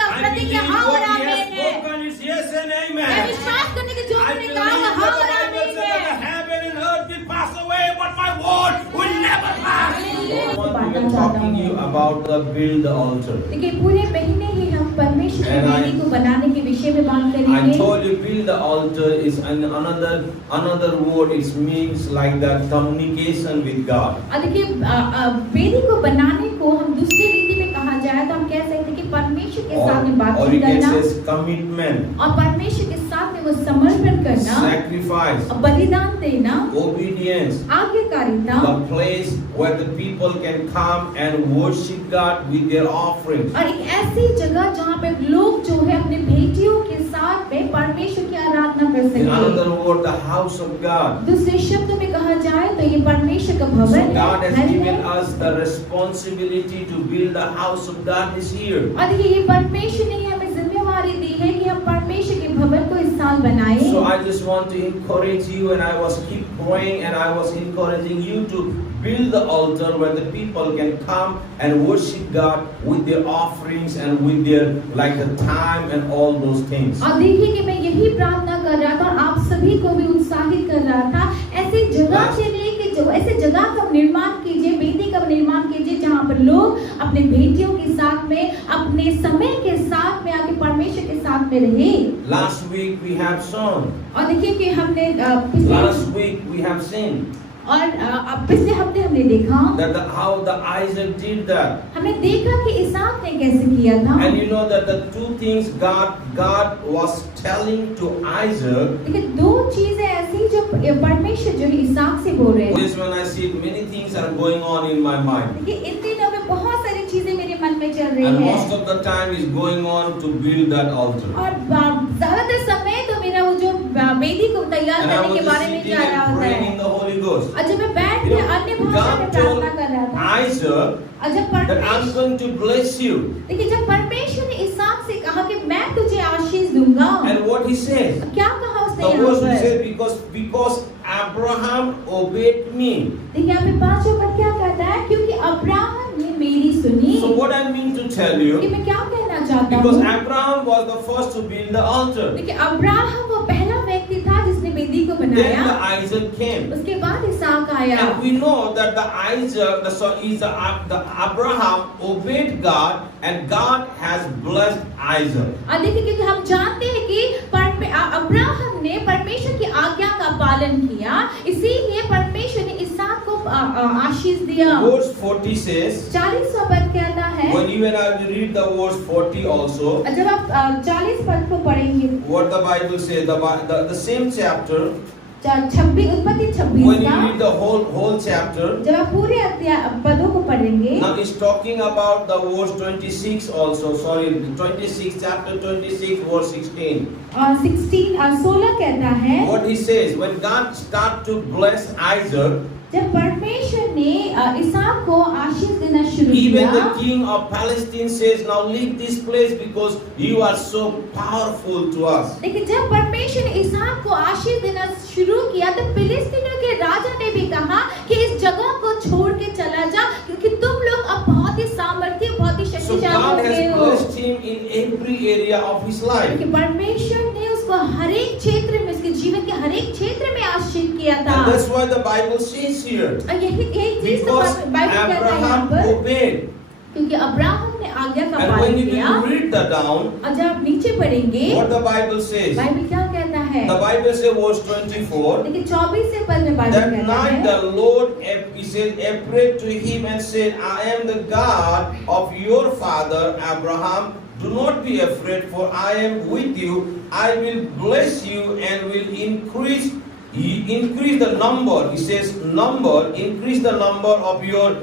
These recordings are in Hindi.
का प्रतिज्ञा हाँ और आमीन है। Yes and amen. मैं विश्वास करने की जो I उन्होंने believe कहा that हाँ the और Bible आमीन says that है। the heaven and earth will pass away, but my word will never pass. बात We are talking to you about the build the altar. देखिए पूरे महीने ही हम परमेश्वर की And वेदी को बनाने के विषय में बात I करेंगे। told you build the altar is another word. It means like the communication with God. और देखिए वेदी को बनाने को हम दूसरी रीति में कहा जाए तो हम कह सकते हैं कि परमेश्वर के साथ में Or बातचीत you can करना say commitment, और परमेश्वर के साथ में वो समर्पण करना, sacrifice, बलिदान देना, obedience. आज्ञाकारिता, The place where the people can come and worship God with their offerings. और एक ऐसी जगह जहाँ पे लोग जो है अपने बेटियों के साथ में परमेश्वर की आराधना कर In सके। another word, the house of God. दूसरे शब्दों में कहा जाए तो ये परमेश्वर का So भवन God has है। given us the responsibility to build the house of God this year. और देखिए ये परमेश्वर ने हमें जिम्मेवारी दी है कि हम परमेश्वर के भवन को इस साल बनाएं। So I just want to encourage you, and I was keep praying, and I was encouraging you to build the altar where the people can come and worship God with their offerings and with their like the time and all those things. और देखिए कि मैं यही प्रार्थना कर रहा था और आप सभी को भी उत्साहित कर रहा था ऐसी जगह के लिए कि जो ऐसे जगह का निर्माण कीजिए, वेदी का निर्माण कीजिए जहाँ पर लोग अपने बेटियों के साथ में अपने समय के साथ में आके परमेश्वर के साथ में रहे। Last week we have sung. और देखिए कि हमने Last week we have seen और पिछले हफ्ते हमने देखा that how the Isaac did that. हमने देखा कि इसहाक ने कैसे किया था। And you know that the two things God was telling to Isaac. देखिए दो चीजें ऐसी जो परमेश्वर जो इसहाक से बोल रहे हैं। This when I see it, many things are going on in my mind. देखिए इन दिनों में बहुत सारी चीजें मेरे मन में चल रही And हैं। most of the time is going on to build that altar. और ज्यादातर समय तो मेरा वो जो वेदी को तैयार And I करने was के बारे में sitting जा रहा and होता praying है। in the Holy Ghost. और जब मैं बैठ के अन्य भाषा में God told प्रार्थना कर रहा था Isaac और जब that I'm परमेश्वर going to bless you. देखिए जब परमेश्वर ने इसहाक से कहा कि मैं तुझे आशीष दूंगा, And what he says, क्या कहा उसने the यहाँ verse पर? says because Abraham obeyed me. देखिए यहाँ पे 5 पर क्या कहता है, क्योंकि अब्राहम ने मेरी सुनी। So what I mean to tell कि you, मैं क्या कहना चाहता because हूँ, Abraham was the first to build the altar. देखिए अब्राहम वो पहला व्यक्ति था जिसने वेदी को Then बनाया। the Isaac came. उसके बाद इसहाक आया। And we know that the Abraham obeyed God, and God has blessed Isaac. और देखिए क्योंकि हम जानते हैं कि अब्राहम ने परमेश्वर की आज्ञा का पालन किया, इसीलिए परमेश्वर ने इसहाक को आशीष दिया। Verse 40 says, 40 पद कहता है, when you and I will read the verse 40 also, जब आप 40 पद को पढ़ेंगे, what the Bible says, the same chapter, 26 उत्पत्ति 26 when you का, read the whole chapter, जब आप पूरे पदों को पढ़ेंगे, now it's talking about the verse 26 also, sorry, 26, chapter 26, verse 16. और 16 कहता है, What he says, when God start to bless Isaac, जब परमेश्वर ने इसहाक को आशीष देना शुरू even किया, the king of Palestine says, now leave this place because you are so powerful to us. लेकिन जब परमेश्वर ने इसहाक को आशीष देना शुरू किया तो फिलिस्तीनियों के राजा ने भी कहा कि इस जगह को छोड़ के चला जा, क्योंकि तुम लोग अब बहुत ही सामर्थ्य, बहुत ही So शक्तिशाली God हो गए has हो। blessed him in every area of his life. कि परमेश्वर ने उसको हर एक क्षेत्र में, उसके जीवन के हर एक क्षेत्र में आशीष किया था। And that's why the Bible says here, और यही चीज तो because बाइबल कहता है यहाँ Abraham पर, obeyed. क्योंकि अब्राहम ने आज्ञा का And पालन when you किया। read that down, और जब आप नीचे पढ़ेंगे, what the Bible says, Bible क्या कहता है? the Bible says verse 24, देखिए 24 पद में बाइबल that कहता night है, the Lord, he said, prayed to him and said, I am the God of your father Abraham. Do not be afraid, for I am with you. I will bless you and will increase the number. He says, increase the number of your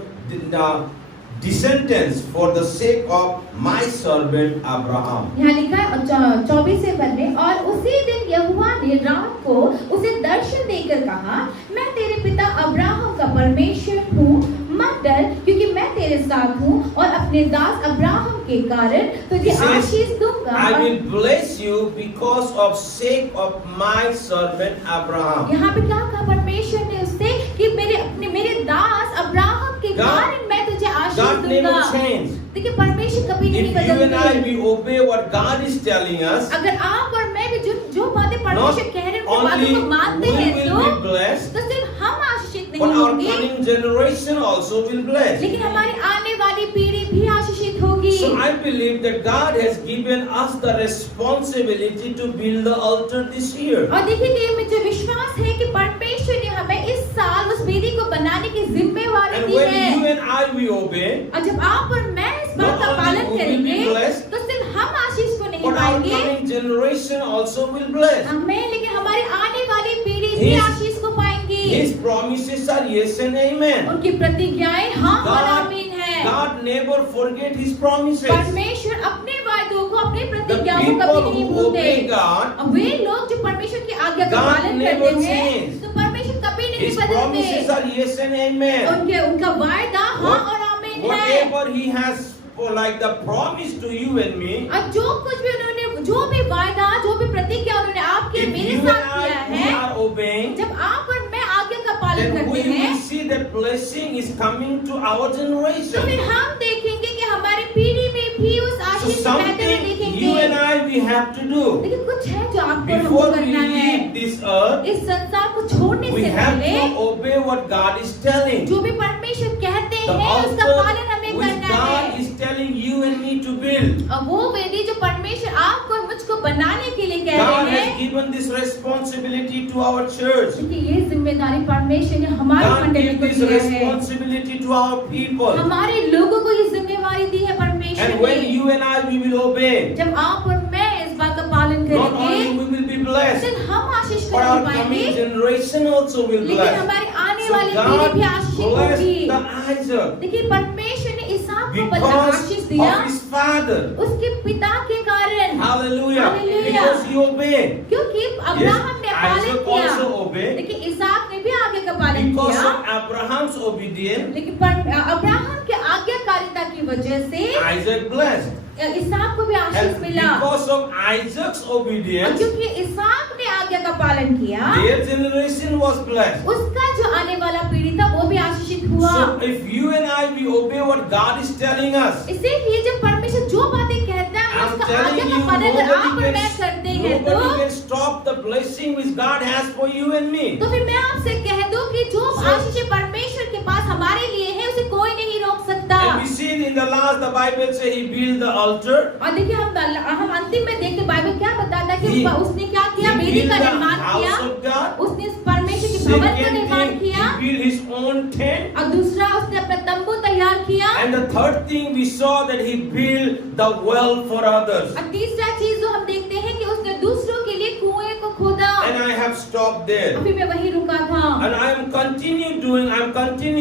descendants for the sake of my servant Abraham. यहाँ लिखा है 24 पद में, और उसी दिन यहोवा ने रात को उसे दर्शन देकर कहा, मैं तेरे पिता अब्राहम का परमेश्वर हूँ, मत डर, क्योंकि मैं तेरे साथ हूँ और अपने दास अब्राहम के कारण तुझे आशीष दूंगा। I will bless you because of sake of my servant Abraham. यहाँ पे क्या कहा परमेश्वर ने उससे कि मेरे दास अब्राहम के कारण मैं तुझे आशीष God never दूंगा। changes. देखिए परमेश्वर कभी नहीं If you and I बदलते। we obey what God is telling us, अगर आप और मैं भी जो बातें not परमेश्वर कह रहे हैं उन only बातों को मानते we हैं will be blessed, तो सिर्फ हम आशीषित but नहीं our होंगे, coming generation also will bless. लेकिन हमारी आने वाली पीढ़ी भी आशीषित होगी। So I believe that God has given us the responsibility to build the altar this year. और देखिए कि मुझे विश्वास है कि परमेश्वर ने हमें इस साल उस वेदी को बनाने की जिम्मेवारी And दी when है। you and I we obey, और जब आप और मैं इस बात का not पालन only will we करेंगे be blessed, तो सिर्फ हम आशीष को नहीं but our पाएंगे, coming generation also will bless. हमें लेकिन हमारी आने वाली पीढ़ी भी His- आशीष को पाएंगी। His promises are yes and amen. उनकी प्रतिज्ञाएं हाँ और God, आमीन है। God never forget His promises. परमेश्वर अपने वायदों को अपनी The प्रतिज्ञाओं को people कभी नहीं who भूलते। obey God, और वे लोग जो परमेश्वर की आज्ञा का God पालन never करते हैं changes. तो परमेश्वर कभी नहीं His promises बदलते। are yes and amen. उनका वायदा हाँ और आमीन है। Whatever He has for like the promise to you and me, और जो कुछ भी उन्होंने जो भी वायदा जो भी प्रतिज्ञा उन्होंने आपके if मेरे you and साथ किया I we है, are obeying, जब आप और मैं आज्ञा का पालन then करते we हैं will see that blessing is coming to our तो generation. फिर हम देखेंगे कि हमारी पीढ़ी में भी उस So आशीष को बहते हुए something you देखेंगे। and I we have to do लेकिन कुछ है जो आपको और before हमको we करना है। leave this earth. इस संसार को छोड़ने We से have पहले to obey what God is telling. जो भी परमेश्वर कहते The हैं उसका altar पालन हमें which करना God है। is telling you and me to build. और वो वेदी जो परमेश्वर आपको और मुझको बनाने के लिए कह God रहे has हैं, given this responsibility to our church. क्योंकि ये जिम्मेदारी परमेश्वर ने हमारी God मंडली gave को this दिया है। responsibility to our people. हमारे लोगों को ये जिम्मेवारी दी है परमेश्वर And when ने। you and I we will obey, जब आप और मैं इस बात का पालन not only करेंगे, we will be blessed, सिर्फ हम आशीष को but नहीं our पाएंगे, coming generation also will लेकिन bless. हमारी आने So वाली पीढ़ी God भी आशीषित blessed होगी। the Isaac देखिए परमेश्वर ने इसहाक को because आशीष दिया of his father. उसके पिता के कारण, Hallelujah. Hallelujah. Because he obeyed. क्योंकि अब्राहम ने पालन Isaac किया, also obeyed. लेकिन इसहाक ने भी आगे का पालन Because किया। of Abraham's obedience, लेकिन अब्राहम के आज्ञाकारिता की वजह से Isaac blessed. इसहाक को भी आशीष And मिला। because of Isaac's और obedience, क्योंकि इसहाक ने आज्ञा का पालन किया, their generation was blessed. उसका जो आने वाला पीढ़ी था वो भी आशीषित हुआ। So if you and I we obey what God is telling us, इसीलिए जब परमेश्वर जो बातें कहता है I'm उसका telling आज्ञा you, का पालन अगर आप और मैं करते हैं nobody can stop the blessing which God has for you and me. तो फिर मैं आपसे कह दूं कि जो आशीष परमेश्वर के पास हमारे लिए है उसे कोई नहीं रोक सकता। And we see in the last, the Bible says he built the altar. और देखिए हम अंतिम में देखते बाइबल क्या बताता है कि He- उसने क्या किया, He वेदी built का the निर्माण house किया, of God. उसने परमेश्वर के भवन का Second निर्माण thing, किया, he built his own tent. और दूसरा उसने अपना तंबू तैयार किया, And the third thing we saw that he built the well for others. और तीसरा चीज जो हम देखते हैं कि उसने दूसरों के लिए कुएं को खोदा। And I have stopped there. अभी मैं वही रुका था And I am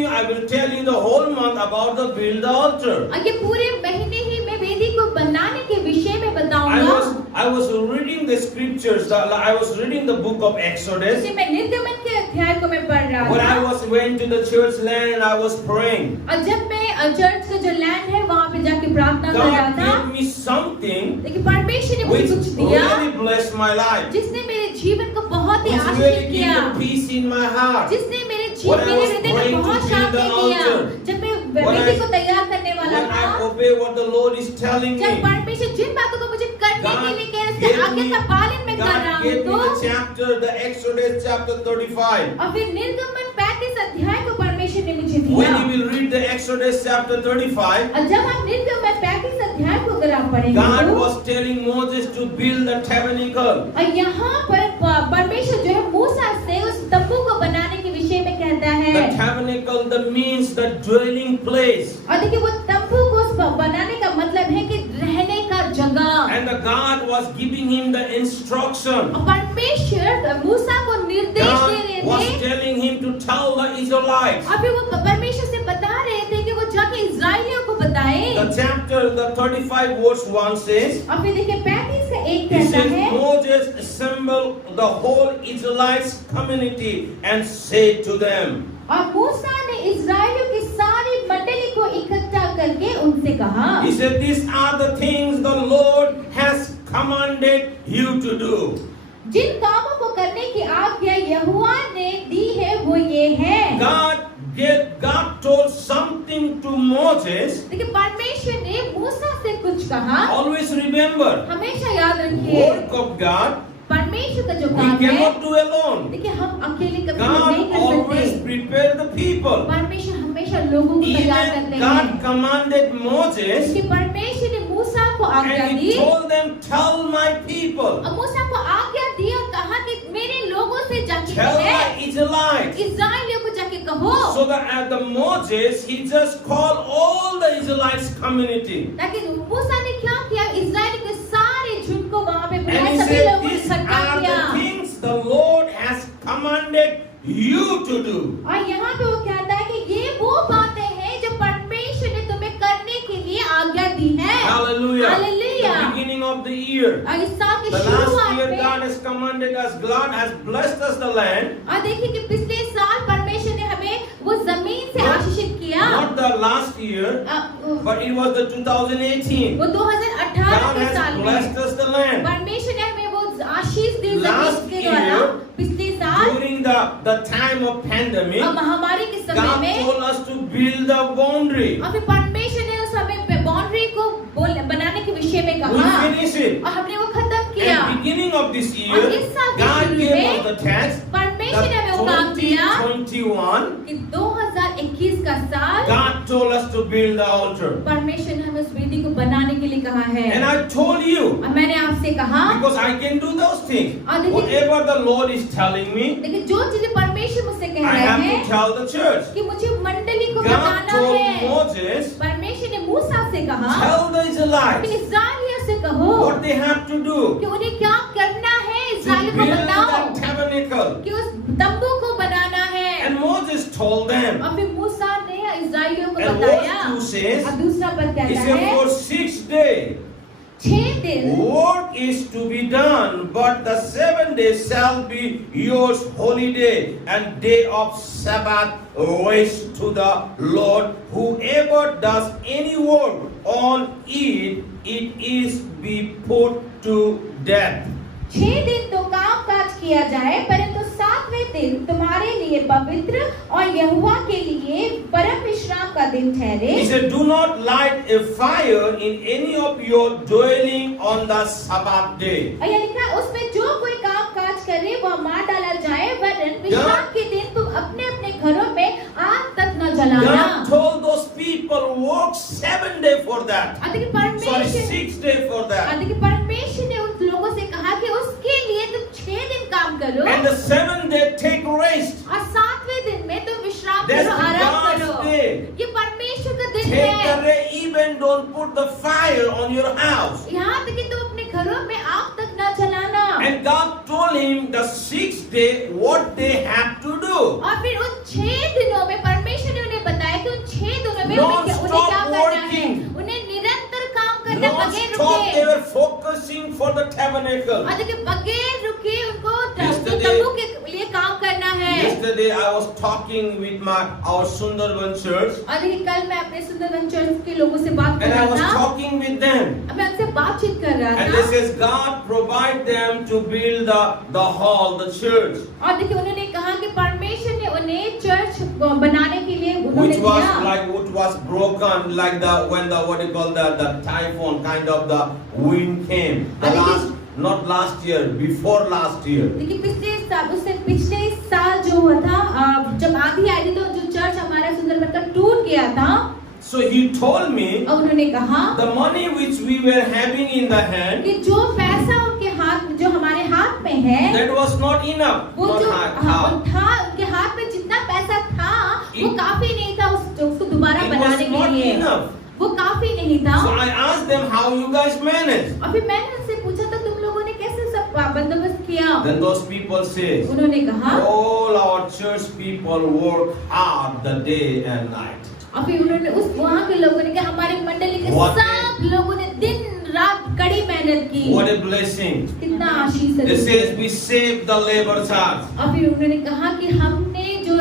I will tell you the whole month about the build the altar. और ये पूरे महीने ही मैं वेदी को बनाने के विषय में बताऊंगा। I was reading the scriptures. I was reading the book of Exodus. जैसे मैं निर्गमन के अध्याय को मैं पढ़ रहा When I था went to the church land and I was praying, और जब मैं चर्च का जो लैंड है वहाँ पे जाके प्रार्थना कर रहा God था, gave me something लेकिन परमेश्वर ने मुझे which कुछ दिया really blessed my life, जिसने मेरे जीवन को बहुत ही which आशीषित really किया, gave me peace in my heart. जिसने मेरे When I was हृदय praying में to बहुत build शांति the दिया। altar, जब मैं when वेदी I- को तैयार करने वाला When I था, obey what the Lord is telling जब me, परमेश्वर जिन बातों को मुझे करने God के लिए कह रहे gave थे, आज्ञा me- का पालन मैं कर रहा God gave हूँ me तो the chapter, the Exodus chapter 35. और फिर निर्गमन 35 अध्याय को परमेश्वर ने मुझे When दिया। you will read the Exodus chapter 35, और जब हम निर्गमन 35 अध्याय को अगर आप पढ़ेंगे God तो was telling Moses to build the tabernacle. और यहाँ पर परमेश्वर जो है मूसा से उस तंबू को बनाने के विषय में कहता है। The tabernacle, that means the dwelling place. और देखिए वो तंबू को बनाने का मतलब है कि रहने का जगह। And the God was giving him the instruction. और परमेश्वर मूसा को निर्देश दे God रहे was थे telling him to tell the Israelites. और फिर वो परमेश्वर से बता रहे थे कि वो जाके इस्राएलियों को बताए। The chapter, the 35 verse 1 says, और फिर देखिए 35 का 1 he कहता says, है Moses assembled the whole Israelites community and said to them. और मूसा ने इस्राएलियों की सारी मंडली को इकट्ठा करके उनसे कहा, He said, these are the things the Lord has commanded you to do. जिन कामों को करने की आज्ञा यहोवा ने दी है वो ये है। God God told something to Moses. देखिए परमेश्वर ने मूसा से कुछ कहा, Always remember, हमेशा याद रखिए work of God परमेश्वर का जो we काम है, cannot do alone. देखिए हम अकेले कभी God नहीं कर always सकते। prepare the people. परमेश्वर हमेशा लोगों को तैयार Even करते God हैं। commanded Moses, कि परमेश्वर ने मूसा को आज्ञा and the, he told them, tell my people, और मूसा को आज्ञा दी और कहा कि मेरे लोगों से जाके tell कहे, my Israelites. इस्राएलियों को जाके कहो, So that at the Moses, he just called all the Israelites community. ताकि मूसा ने क्या किया, इस्राएल के सारे झुंड को वहां पे And बुलाया, he सभी said, लोगों को these इकट्ठा are किया। the things the Lord has commanded you to do. और यहाँ पे वो कहता है कि ये वो बातें हैं जो परमेश्वर ने तुम्हें करने के लिए आज्ञा दी है। Hallelujah. Hallelujah. The beginning of the year. और इस साल की The last शुरुआत year में, God has commanded us, God has blessed us the land. और देखिए कि पिछले साल परमेश्वर ने हमें वो जमीन से आशीषित किया। Not the last year, वो but it was the 2018. 2018 God के साल has में blessed us the land. परमेश्वर ने हमें वो आशीष दी Last जमीन के द्वारा। year, पिछले साल During the time of pandemic, और महामारी के समय God में, told us to build a boundary. और फिर परमेश्वर ने उस समय बाउंड्री को बनाने के विषय में We कहा, finished it. और हमने वो खत्म किया। At beginning of this year, और इस साल के God शुरू gave में us the text परमेश्वर ने that हमें वो काम दिया 2021, कि 2021 का साल God told us to build the altar. परमेश्वर ने हमें उस वेदी को बनाने के लिए कहा है। And I told you, और मैंने आपसे कहा, because I can do those things. और देखिए, Whatever the Lord is telling me, लेकिन जो चीजें परमेश्वर मुझसे कह I रहे have हैं to tell the church. कि मुझे मंडली को God बताना told है। Moses, परमेश्वर ने मूसा से कहा, tell the कि Israelites इस्राएलियों से कहो what they have to do कि उन्हें क्या करना है, to इस्राएलियों को build बताओ that tabernacle. कि उस तंबू को बनाना है। And Moses told them, और फिर मूसा ने इस्राएलियों को and बताया। verse 2 says, और दूसरा पद he कहता said, है, for 6 days 6 दिन work is to be done, but the 7th day shall be yours holiday and day of Sabbath rest to the Lord. Whoever does any work on it, it is be put to death. 6 दिन तो काम काज किया जाए, परंतु 7वें दिन तुम्हारे लिए पवित्र और यहोवा के लिए परम विश्राम का दिन ठहरे। He said, do not light a fire in any of your dwelling on the Sabbath day. और ये लिखा है, उसमें जो कोई काम काज करे वह मार डाला जाए, वरन विश्राम के दिन तुम अपने अपने घरों में आग तक न जलाना। God told those people work 7 days for that. देखिए Sorry, परमेश्वर 6 days for that. देखिए परमेश्वर ने उन लोगों से कहा कि उसके लिए तुम 6 दिन काम करो, And the 7th day take rest. और 7वें दिन में तुम विश्राम That's करो, आराम God's करो। day. ये परमेश्वर का दिन Take the है। rest, even don't put the fire on your house. यहाँ तक कि तुम अपने घरों में आग तक न जलाना। And God told him the 6th day what they have to do. और फिर उन 6 दिनों में परमेश्वर ने उन्हें बताया कि उन 6 दिनों में उन्हें क्या Non-stop करना है। working. उन्हें निरंतर काम करना, बगैर Non-stop they रुके। were focusing for the tabernacle. और देखिए बगैर रुके उनको Yesterday- तंबू के लिए काम करना है। Yesterday I was talking with our Sundarban church, और देखिए कल मैं अपने सुंदरवन चर्च के लोगों से बात कर and I रहा was था। talking with them. मैं उनसे बातचीत कर रहा And था। this is God provide them to build the hall, the church, और देखिए उन्होंने कहा कि परमेश्वर ने उन्हें चर्च बनाने के लिए उन्होंने which was दिया। like what was broken, like when the what do you call the typhoon kind of the wind came. The And it last, is- not last year, before last year. देखिए पिछले साल जो हुआ था, जब आंधी आई थी तो जो चर्च हमारा सुंदरबन का टूट गया था। So he told me और उन्होंने कहा the money which we were having in the hand, कि जो पैसा उनके हाथ जो हमारे हाथ में है, that was not enough. वो Not जो high. था उनके हाथ में जितना पैसा था वो It- काफी नहीं था उसको दोबारा It was बनाने के not लिए। enough. वो काफी नहीं था। So I asked them how you guys manage. और फिर मैंने उनसे पूछा तो तुम लोगों ने कैसे सब बंदोबस्त किया? Then those people say, उन्होंने कहा all our church people work hard the day and night. और फिर उन्होंने उस वहाँ के लोगों ने कहा हमारे मंडली के What सब लोगों ने दिन रात कड़ी मेहनत की। What a blessing. कितना आशीष है। It says we save the labor charge. और फिर उन्होंने कहा कि हमने जो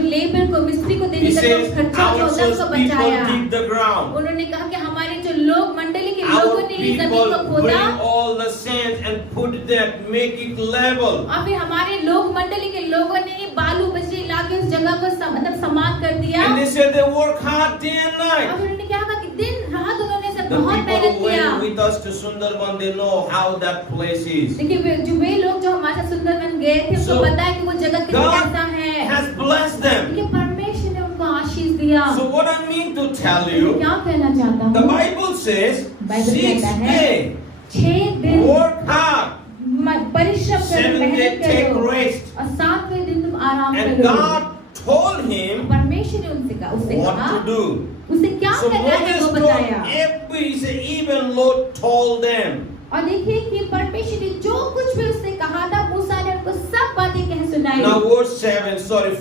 लेबर को मिस्त्री को देने He का जो says खर्चा our होता है church उसको people बचाया। dig the ground. उन्होंने कहा कि हमारे जो लोग मंडली के लोगों Our ने ही जमीन people को खोदा bring all the the saints and put that, make it level. और फिर हमारे लोग मंडली के लोगों ने बालू बजरी लाके उस जगह को मतलब समान कर दिया। And they said they work hard day and और night. फिर उन्होंने क्या कहा कि दिन रात उन्होंने सब The बहुत people मेहनत who किया। went with us to Sundarban, they know how that place is. देखिए वे लोग जो हमारे साथ सुंदरबन गए थे So, उनको पता है कि वो जगह कितनी God कैसा है। has blessed them. देखिए परमेश्वर ने उनको आशीष दिया। So what I mean to tell you, क्या कहना चाहता the हूँ? Bible says, बाइबल 6 कहता है, days, 6 दिन work hard, परिश्रम करो, 7 days मेहनत take करो, rest. और 7वें दिन तुम आराम And करो। God told him परमेश्वर ने उससे what कहा, to do. उसे क्या So करना है Moses वो told बताया। even Lord told them. और देखिए कि परमेश्वर ने जो कुछ भी उससे कहा था, मूसा ने उनको सब बातें कह सुनाई। Now verse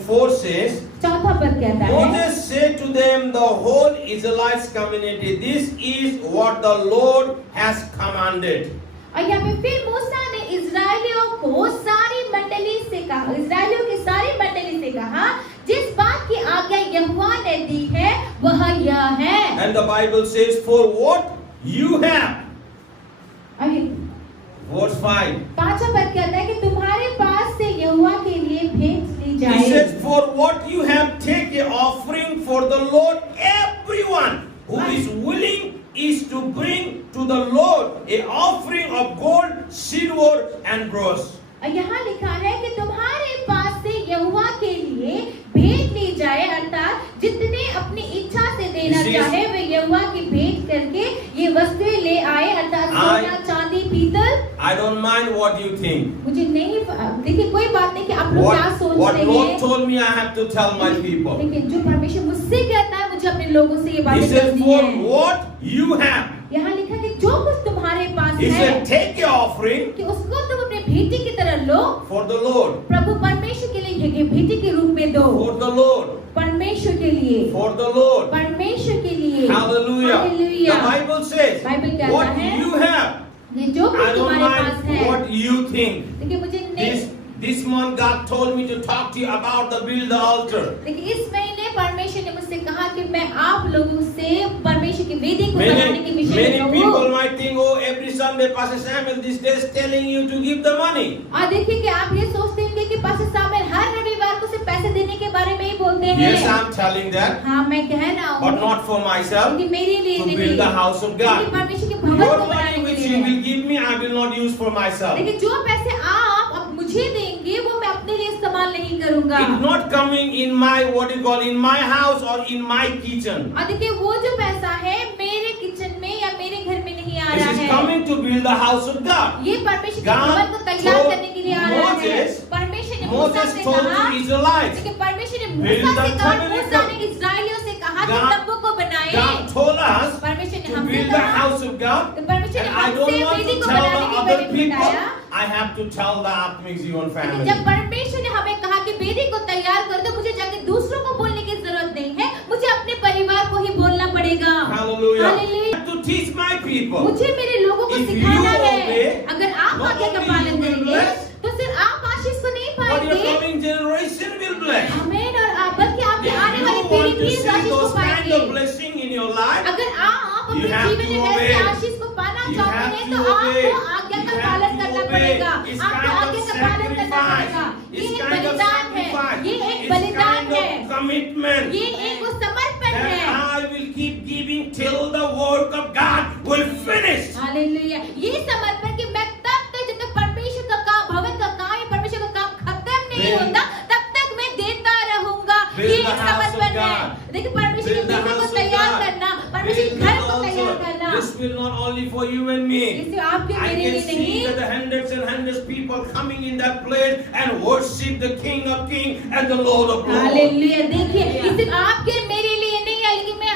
4 says, चौथा पद कहता है, Moses said to them, the whole Israelites community, this is what the Lord has commanded. और यहाँ पे फिर मूसा ने इजराइलियों को सारी मंडली से कहा, इजराइलियों की सारी मंडली से कहा, जिस बात की आज्ञा यहोवा ने दी है वह यह है। And the Bible says, for what you have. Verse 5. पांचवा पद कहता है कि तुम्हारे पास से यहोवा के लिए भेंट ली He जाए। says, for what you have, take an offering for the Lord. Everyone who is willing is to bring to the Lord an offering of gold, silver and bronze. यहाँ लिखा है कि तुम्हारे पास से यहोवा के लिए भेंट ली जाए, अर्थात जितने अपनी इच्छा से देना चाहे वे यहोवा की भेंट करके ये वस्तुएं ले आए, अर्थात सोना, चांदी, पीतल। I don't mind what you think. मुझे नहीं, देखिए कोई बात नहीं कि आप लोग क्या सोचते What हैं। Lord told me, I have to tell my people. देखिए जो परमेश्वर मुझसे कहता है मुझे अपने लोगों से ये He बातें said, करनी for है। what you have. यहाँ लिखा है कि जो कुछ तुम्हारे पास He है said, take an offering कि उसको तुम अपने भेंटी की तरह लो, for the Lord. प्रभु परमेश्वर के लिए भेंटी के रूप में दो, For the Lord. परमेश्वर के लिए, For the Lord. परमेश्वर के लिए। Hallelujah. Hallelujah. The Bible says, Bible कहता what है, you have. ये जो कुछ I don't तुम्हारे पास mind है, what you think. देखिए मुझे नहीं, This month God told me to talk to you about the build the altar. देखिए इस महीने परमेश्वर ने मुझसे कहा कि मैं आप लोगों से परमेश्वर की वेदी को बनाने के विषय में Many people कहूँ। might think, oh, every Sunday Pastor Samuel these days telling you to give the money. और देखिए कि आप ये सोचते होंगे कि पास्टर सामुएल हर रविवार को सिर्फ पैसे देने के बारे में ही बोलते हैं। Yes, I'm telling that, हाँ मैं कह रहा हूँ, but not for myself. कि मेरे लिए To नहीं, build the house of God. लेकिन परमेश्वर के भवन Your को money बनाने which के you लिए। will give me, I will not use for myself. लेकिन जो पैसे आप अब मुझे देंगे वो मैं अपने लिए इस्तेमाल नहीं करूँगा। It's not coming in my in my house or in my kitchen. और देखिए वो जो पैसा है मेरे किचन में या मेरे घर में नहीं आ रहा This is है, coming to build the house of God. ये परमेश्वर के God भवन को तैयार told करने के लिए आ रहा है। Moses- परमेश्वर ने मूसा Moses से told कहा, the Israelites. लेकिन परमेश्वर ने Build मूसा the से कहा, tabernacle. मूसा ने इस्राएलियों से कहा कि God- तंबू को बनाए। God told us परमेश्वर ने to हमसे build the कहा, house of God. तो परमेश्वर ने And I don't हमसे want वेदी to को tell the बनाने के other बारे में people. बताया। I have to tell the Atmic Zion लेकिन family. जब परमेश्वर ने हमें कहा कि वेदी को तैयार कर दो, मुझे जाके दूसरों को बोलने की जरूरत नहीं है, मुझे अपने परिवार को ही बोलना पड़ेगा। Hallelujah. Hallelujah. I have to teach my people. मुझे मेरे लोगों को If सिखाना you है, obey, अगर आप not आज्ञा का only पालन you will करेंगे bless, तो सिर्फ आप आशीष को नहीं but your पाएंगे, coming generation will bless. आमीन, और आप बल्कि आपकी If आने वाली you पीढ़ी want भी to इस see आशीष को those kind पाएंगे। of blessing in your life, अगर आप अपने You have जीवन to में वैसे obey. आशीष को पाना You चाहते have हैं to तो obey. आपको आज्ञा You का have पालन to करना obey. पड़ेगा। It's आपको kind of आज्ञा का पालन करना sacrifice. पड़ेगा। ये It's एक kind of बलिदान है, sacrifice. ये एक It's बलिदान kind है, of commitment. ये एक वो समर्पण That है। I will keep giving till the work of God will finish. Hallelujah. ये समर्पण कि मैं तब तक जब तक परमेश्वर का काम, भवन का काम, या परमेश्वर का काम खत्म नहीं Build- होता तब तक मैं देता रहूंगा। Build ये the एक house of समर्पण है। God. देखिए परमेश्वर के Build the भवन को house of तैयार God. करना, परमेश्वर के Build घर the को तैयार altar. करना, This will not only for you and me. ये सिर्फ आपके I मेरे can लिए see नहीं, that the hundreds and hundreds people coming in that place and worship the King of Kings and the Lord of Lords. Hallelujah. देखिए ये सिर्फ आपके मेरे लिए नहीं है, लेकिन मैं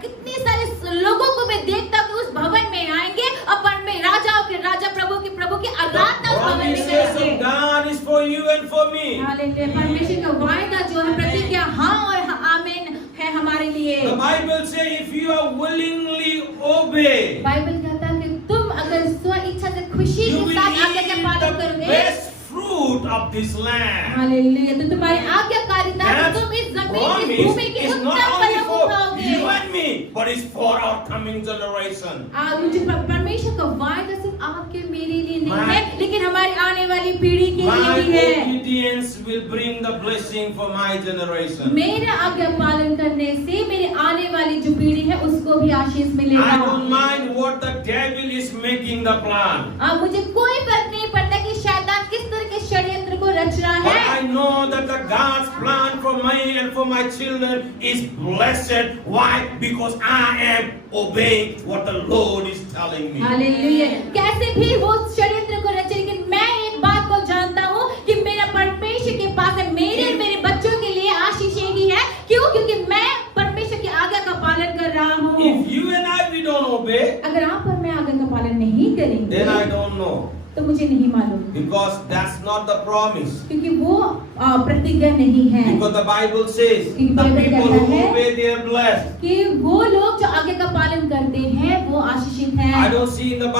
कितने सारे लोगों को मैं देखता हूँ कि उस भवन में आएंगे और राजाओं के राजा, प्रभु की The आराधना उस भवन में promises करेंगे। of God is for you and for me. Hallelujah. परमेश्वर का वायदा जो है, प्रतिज्ञा हाँ और आमीन है हमारे लिए। The Bible says if you are willingly obey, Bible कहता है कि तुम अगर स्व इच्छा से खुशी you के will साथ आज्ञा का eat पालन the करोगे, best fruit of this land. Hallelujah, तो तुम्हारी आज्ञाकारिता से That तुम इस जमीन, इस promise भूमि की is उत्तम not only फलों को for खाओगे। you and me, but it's for our coming generation. मुझे परमेश्वर का वायदा सिर्फ आपके मेरे वाली पीढ़ी के My लिए भी है। obedience will bring the blessing for my generation. मेरा आज्ञा पालन करने से मेरे आने वाली जो पीढ़ी है उसको भी आशीष मिलेगा। I don't mind what the devil is making the plan. अब मुझे कोई फर्क नहीं पड़ता कि शैतान किस तरह के षड्यंत्र को रच रहा But है। I know that the God's plan for me and for my children is blessed. Why? Because I am obeying what the Lord is telling me. Hallelujah. कैसे भी वो षड्यंत्र को रचे, लेकिन मैं एक बात को जानता हूँ कि मेरा परमेश्वर के पास है, मेरे और मेरे बच्चों के लिए आशीष ही है। क्यों? क्योंकि मैं परमेश्वर की आज्ञा का पालन कर रहा हूँ। If you and I we don't obey, अगर आप और मैं आज्ञा का पालन नहीं करेंगे, then I don't know. तो मुझे नहीं मालूम, Because that's not the promise. क्योंकि वो प्रतिज्ञा नहीं है। Because the Bible says the people who obey they are blessed. कि वो लोग जो आज्ञा का पालन करते हैं वो आशीषित हैं। I don't see in the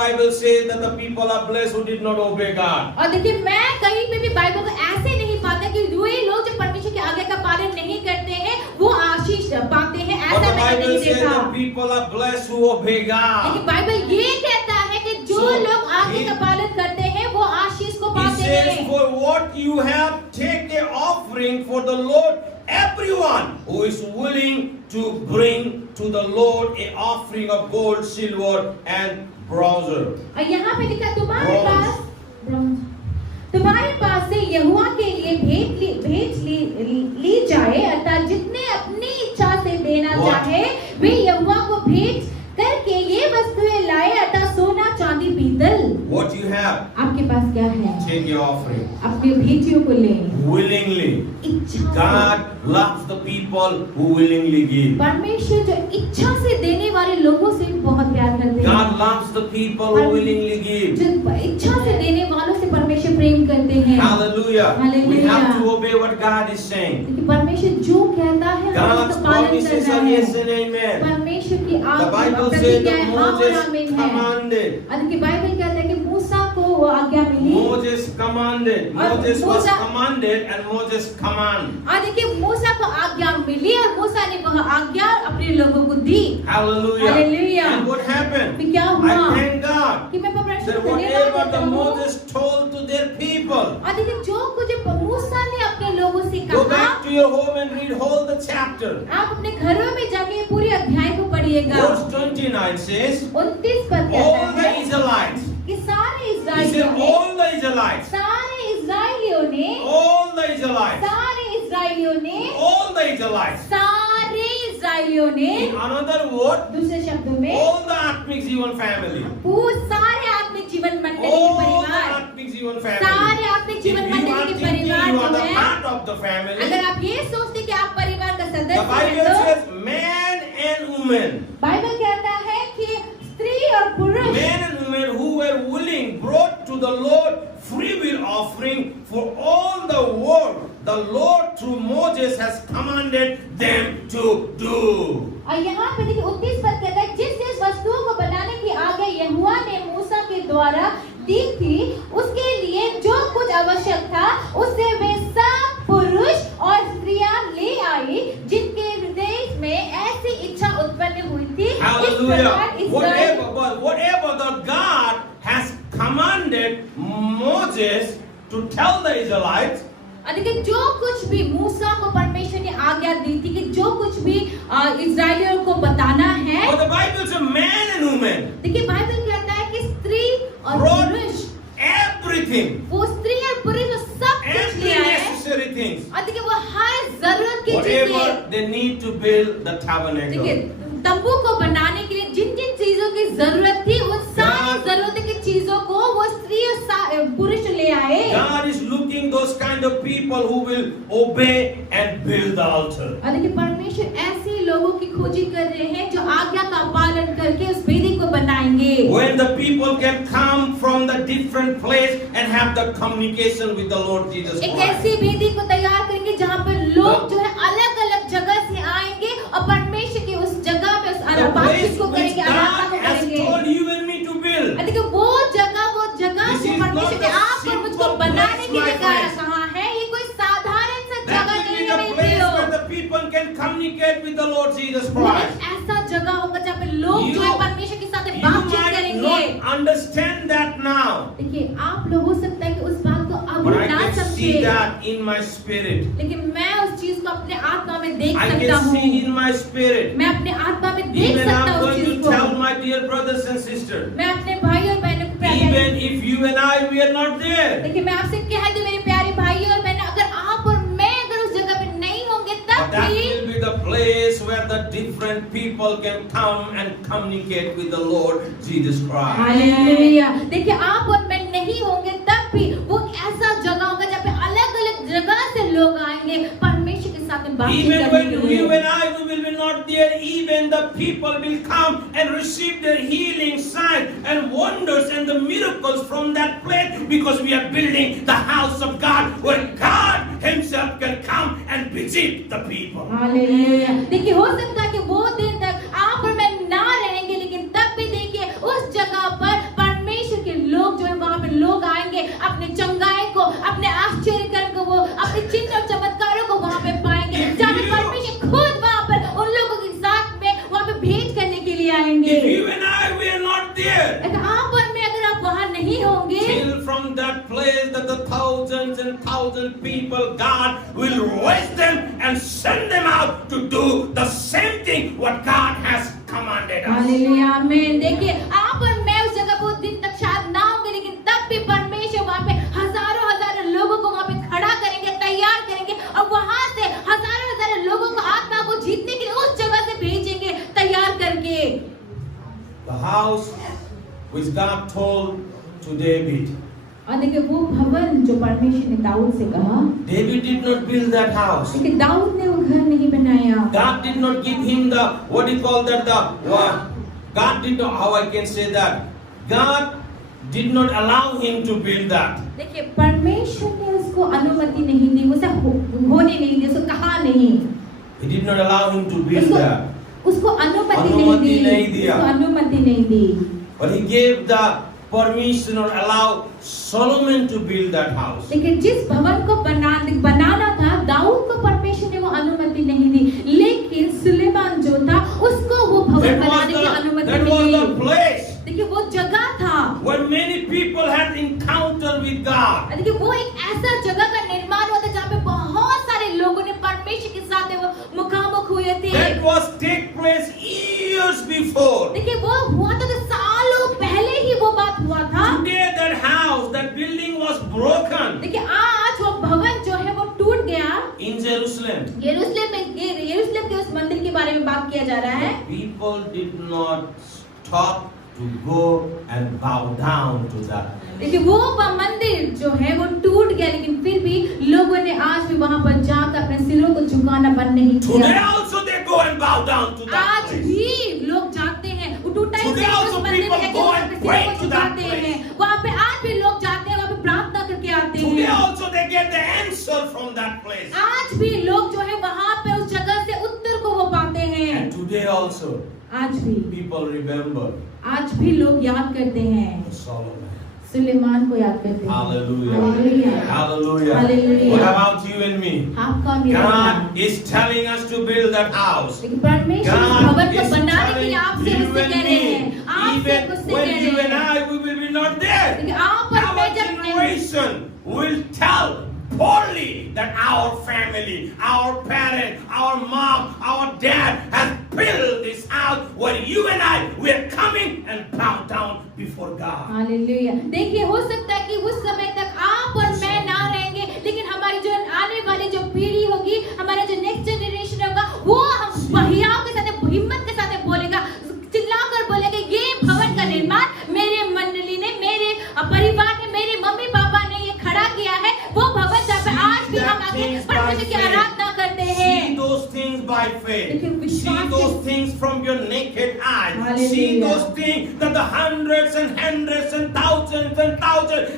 Bible says that the people are blessed who did not obey God. और देखिए, मैं कहीं पे भी बाइबल को ऐसे नहीं पाता कि वे लोग जो परमेश्वर की आज्ञा का पालन नहीं करते हैं वो आशीष पाते हैं, But ऐसा the मैंने Bible नहीं says देखा। that people are blessed who obey God. लेकिन बाइबल ये कहता है कि जो So, लोग आज्ञा का पालन करते हैं वो आशीष को He पाते says, हैं। for what you have, take the offering for the Lord. Everyone who is willing to bring to the Lord a offering of gold, silver, and bronze. और यहाँ पे लिखा Bronze. तुम्हारे पास से यहोवा के लिए भेंट ली जाए, अर्थात जितने अपनी इच्छा से देना What? चाहे वे यहोवा को भेंट करके ये वस्तुएं लाए, अर्थात सोना, चांदी, पीतल। What you have, आपके पास क्या है? take your offering. अपने भेंटियों को लें Willingly. इच्छा से। God loves the people who willingly give. परमेश्वर जो इच्छा से देने वाले लोगों से बहुत प्यार करते हैं। God loves the people who willingly give. जो इच्छा से देने वालों से परमेश्वर प्रेम करते हैं। Hallelujah. We Hallelujah. have to obey what God is saying. क्योंकि परमेश्वर जो कहता है हमें God's उसका पालन promises करना are है। yes and amen. परमेश्वर की The Bible says प्रतिज्ञा that है, हाँ और Moses आमीन है। commanded. और कि बाइबल कहता है कि मूसा को वो आज्ञा मिली। Moses commanded. और Moses was Musa- commanded and Moses command. और देखिए, मूसा को आज्ञा मिली और मूसा ने वह आज्ञा अपने लोगों को दी। Hallelujah. Hallelujah. And what happened? फिर क्या हुआ? I thank God कि मैं परमेश्वर that को धन्यवाद whatever देता the हूँ। Moses told to their people. और देखिए, जो कुछ मूसा ने अपने लोगों से Go कहा, back to your home and read all the chapter. आप अपने घरों में जाके पूरे अध्याय को पढ़िएगा। Verse 29 says, 29 पर all कहता the है Israelites. कि सारे He इस्राएलियों said, ने all the Israelites. सारे इस्राएलियों ने All the Israelites. सारे इस्राएलियों ने All the Israelites. सारे इस्राएलियों ने In another word, दूसरे शब्दों में all the Atmic Zion family. सारे आत्मिक जीवन मंडली के All the परिवार, Atmic Zion सारे family. आत्मिक If जीवन you मंडली are के thinking परिवार you are जो the है, part of the family, अगर आप ये सोचते कि आप परिवार का the सदस्य Bible हैं, तो says man and woman. Bible कहता है कि स्त्री और पुरुष Men and women who were willing brought to the Lord free will offering for all the work the Lord through Moses has commanded them to do. और यहाँ पे देखिए 29 पद कहता है, जिस जिस वस्तुओं को बनाने की आज्ञा यहोवा ने मूसा के द्वारा दी थी, उसके लिए जो कुछ आवश्यक था उससे वे सब पुरुष और स्त्रियां ले आई, जिनके हृदय में ऐसी इच्छा उत्पन्न हुई थी। इस Hallelujah. प्रकार इस्राएल Whatever the God has commanded Moses to tell the Israelites, और देखिए, जो कुछ भी मूसा को परमेश्वर ने आज्ञा दी थी कि जो कुछ भी इस्राएलियों को बताना है, but the Bible says man and woman देखिए बाइबल कहता है कि स्त्री और brought पुरुष, everything, वो स्त्री और पुरुष वो सब कुछ every ले आए। necessary things, और देखिए, वो हर जरूरत की चीजें, whatever they need to build the tabernacle. देखिए तंबू को बनाने के लिए जिन जिन चीजों की जरूरत थी, उन सारी जरूरत की चीजों को वो स्त्री और पुरुष ले आए। God is looking those kind of people who will obey and build the altar. और देखिए, परमेश्वर ऐसे लोगों की खोजी कर रहे हैं जो आज्ञा का पालन करके उस वेदी को बनाएंगे। When the people can come from the different place and have the communication with the Lord Jesus एक Christ. ऐसी वेदी को तैयार करेंगे जहाँ पर लोग जो है अलग अलग जगह से आएंगे और परमेश्वर की उस जगह में उस The place बातचीत को which करेंगे, आराधना God को has करेंगे। told you and me to build. और देखिए, वो जगह This जो is परमेश्वर not ने a आपको और मुझको simple बनाने place, के my लिए friends. कहा है, ये कोई साधारण सा That जगह will be नहीं the है मेरे place प्रियो। where the people can communicate with the Lord Jesus वो Christ. एक ऐसा जगह होगा जहाँ पे लोग जो है परमेश्वर के साथ You बातचीत might करेंगे। not understand that now. देखिए, आप लोग हो सकता है कि उस that in my spirit. लेकिन मैं उस चीज को अपने आत्मा में देख I सकता can see हूँ, in my spirit. मैं अपने आत्मा में देख Even सकता I'm हूँ उस going चीज to को। tell my dear brothers and sisters, मैं अपने भाई और बहनों को even if you and I, we are not there, देखिए मैं आपसे कह दूं मेरे प्यारे भाई और बहन, अगर आप और मैं अगर उस जगह पे नहीं होंगे but तब that भी will be the place where the different people can come and communicate with the Lord Jesus Christ. Hallelujah. देखिए आप और मैं नहीं होंगे तब भी वो ऐसा जगह होगा जहाँ पे अलग-अलग जगह से लोग आएंगे परमेश्वर के साथ में बातचीत Even करने when के you लिए। and I we will be not there, even the people will come and receive their healing signs and wonders and the miracles from that place, because we are building the house of God where God Himself can come and visit the people. Hallelujah. देखिए हो सकता है कि वो दिन तक आप और मैं ना रहेंगे, लेकिन तब भी देखिए उस जगह पर परमेश्वर के लोग जो है वहाँ पे लोग आएंगे, अपने चंगाई को, अपने आश्चर्य कर्म को, वो अपने चिन्ह और चमत्कारों को वहाँ पे पाएंगे, जहाँ पे परमेश्वर खुद वहाँ पर उन लोगों के साथ में वहाँ पे भेंट करने के लिए आएंगे। If you and I we are not there, अगर आप और मैं अगर आप वहाँ नहीं होंगे, till from that place that the thousands and thousands people, God will raise them and send them out to do the same thing what God has commanded us. Hallelujah, आमीन। देखिए आप और मैं उस जगह वो दिन तक शायद ना होंगे, लेकिन तब भी परमेश्वर वहाँ पे हजारों हजारों लोगों को वहाँ पे खड़ा करेंगे, तैयार करेंगे, और वहाँ से हजारों हजारों लोगों को आत्मा को जीतने के लिए उस जगह से भेजेंगे तैयार करके। The house which God told to David. और देखिए वो भवन जो परमेश्वर ने दाऊद से कहा, David did not build that house. लेकिन दाऊद ने वो घर नहीं बनाया। God did not give him the, what do you call that, God did not, how I can say that, God did not allow him to build that. देखिए परमेश्वर ने उसको अनुमति नहीं दी, उसे होने नहीं दी, उसको कहा नहीं। He did not allow him to build that. उसको अनुमति नहीं नहीं दी, दिया। उसको अनुमति नहीं दी। But he gave the permission or allow Solomon to build that house. लेकिन जिस भवन को बनाना था दाऊद को परमेश्वर ने वो अनुमति नहीं दी, लेकिन सुलेमान जो था उसको वो भवन बनाने की अनुमति That was milli. the place देखिए वो जगह था where many people had encounter with God. देखिए वो एक ऐसा जगह का निर्माण हुआ था जहाँ पे बहुत सारे लोगों ने परमेश्वर के साथ वो मुखामुख हुए थे। That was take place years before. देखिए वो हुआ था तो सालों पहले ही वो बात हुआ था। Today that house, that building was broken देखिए आज वो भवन जो है वो टूट गया। in Jerusalem. यरूशलेम के उस मंदिर के बारे में बात किया जा रहा है। People did not stop to go and bow down to that. देखिए वो मंदिर जो है वो टूट गया, लेकिन फिर भी लोगों ने आज भी वहां पर जाकर अपने सिरों को झुकाना बंद नहीं Today किया। also they go and bow down to that आज place. भी लोग जाते हैं, वो टूटा ही Today उस also मंदिर people में go जाके and अपने pray सिरों को to that झुकाते place. हैं। वहां पे आज भी लोग जाते हैं, वहां पे प्रार्थना करके आते Today हैं। also they get the answer from that place. आज भी लोग जो है वहां पे उस जगह से उत्तर को वो पाते हैं। And today also आज भी आज भी लोग याद करते हैं Solomon. सुलेमान को याद करते हैं। Hallelujah. Hallelujah. Hallelujah. Hallelujah. What about you and me? आपका और मेरा God is telling us to build that house. लेकिन परमेश्वर इस God भवन को is बनाने के telling लिए आपसे you मुझसे and कह रहे me, हैं, आपसे even मुझसे when कह you रहे and हैं। I we will be not there, लेकिन आप और मैं our जब नहीं, generation will tell boldly that our family, our parents, our mom, our dad has built this house where you and I we are coming and bow down before God. Hallelujah. देखिए हो सकता है कि उस समय तक आप और मैं ना रहेंगे, लेकिन हमारी जो आने वाली जो पीढ़ी होगी, हमारा जो नेक्स्ट जनरेशन होगा, वो हम महिलाओं के साथ हिम्मत के साथ बोलेगा, चिल्लाकर बोलेगा, ये भवन का निर्माण मेरे मंडली ने, मेरे परिवार ने, मेरे मम्मी पापा ने ये खड़ा किया है। वो भवन जहाँ पे आज भी हम आके परमेश्वर की आराधना करते हैं। See those things by faith. विश्वास See those things from your naked eyes. Hallelujah. See those things that the hundreds and hundreds and thousands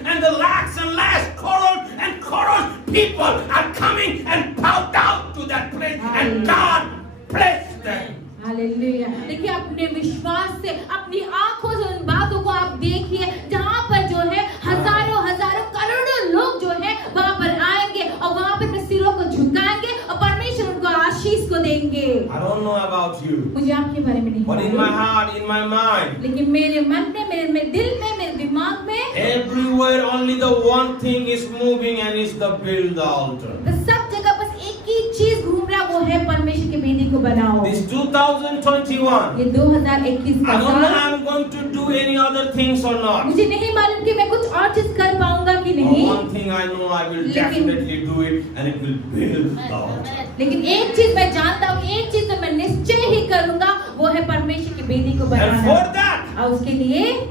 and the lakhs and lakhs, crores people are coming and bow down to that place, and God bless them. Hallelujah. देखिए अपने विश्वास से, अपनी आंखों से उन बातों को आप देखिए जहाँ पर जो है हजारों हजारों करोड़ों लोग जो है वहाँ पर आएंगे और वहाँ पर अपने सिरों को झुकाएंगे और परमेश्वर उनको आशीष को देंगे। I don't know about you, मुझे आपके बारे में नहीं but in my heart, in my mind, लेकिन मेरे मन में, मेरे दिल में, मेरे दिमाग में every everywhere only the one thing is moving and is the build the altar. तो सब जगह बस एक ही चीज घूम रहा, वो है परमेश्वर की वेदी को बनाओ। This 2021. ये 2021 का I don't know साल, I'm going to do any other things or not. मुझे नहीं मालूम कि मैं कुछ और चीज कर पाऊंगा कि नहीं, One thing I know, I will definitely do it and it will build the altar. लेकिन एक चीज मैं जानता हूँ, एक चीज तो मैं निश्चय ही करूंगा, वो है परमेश्वर की वेदी को And बनाना। for that, और उसके लिए